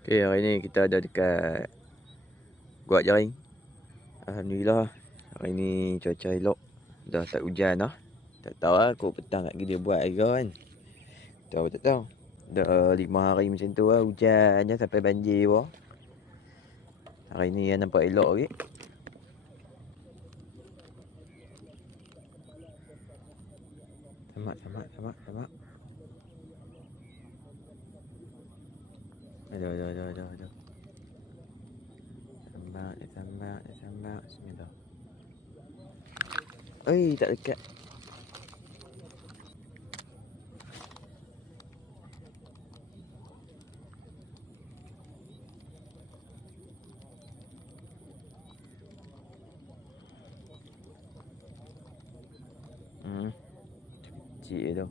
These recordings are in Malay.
Okay, hari ni kita ada dekat Guat Jaring. Alhamdulillah, hari ni cuaca elok. Dah tak hujan dah. Tak tahu lah, kok petang lagi dia buat air kan. Tahu tak tahu. Dah 5 hari macam tu lah, hujan je sampai banjir pun. Hari ni yang nampak elok lagi. Samak. Aduh. Samak. Bismillah. Oi, tak dekat. Kecil tu.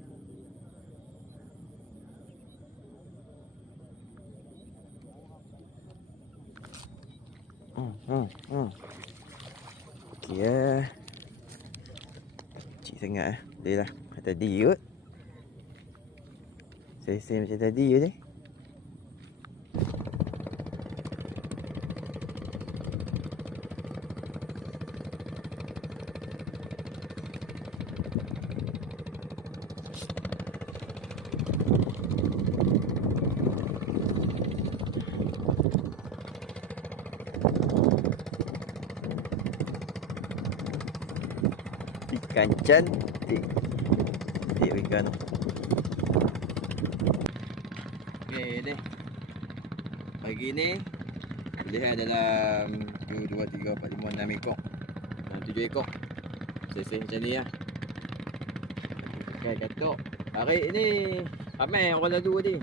Okey lah. Kecil sangat lah. Boleh lah. Tadi kot. Sesi macam tadi je ni. Ikan cantik. Cantik ikan tu. Okay ni. Pagi ni lihat dalam 1, 2, 3, 4, 5, 6 ekor. 7 ekor. Sesi macam ni lah. Okay, katuk. Hari ni ramai orang lalu tadi.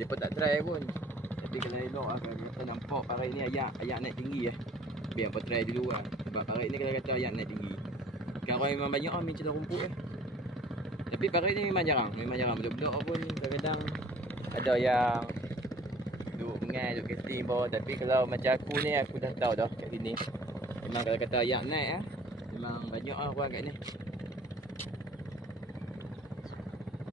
Dia pun tak try pun. Tapi kalau elok lah, kalau kita nampak hari ni ayak naik tinggi lah. Biar apa try dulu lah. Sebab hari ni kalau kata ayak naik tinggi, sekarang memang banyak lah main celah rumput lah. Tapi hari ni memang jarang. Betul-betul pun kadang-kadang ada yang duduk mengai, duduk casting bawah. Tapi kalau macam aku ni, aku dah tahu dah kat sini memang kalau kata ayak naik lah, memang banyak lah orang kat ni.